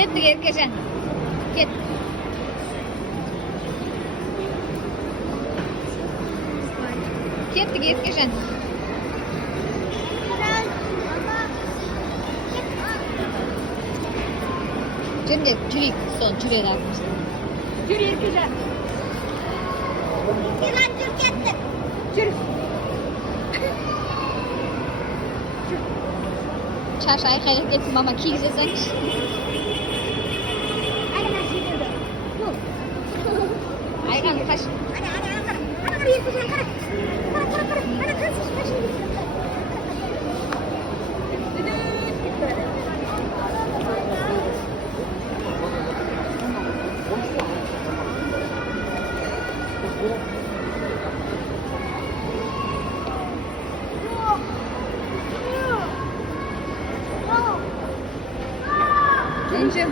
Kettik Erkecan. Ket. Kettik Erkecan. Şimdi çürük son çürüye takmıştım. Yürü Erkecan. Yılan Türk ettim. Yürü. Çarşıya kaynak ettim ama kiygize sen. Hadi ben şimdi. Aygan kaç. Hadi Erkecan kara. Hadi kız başını. Öncüm.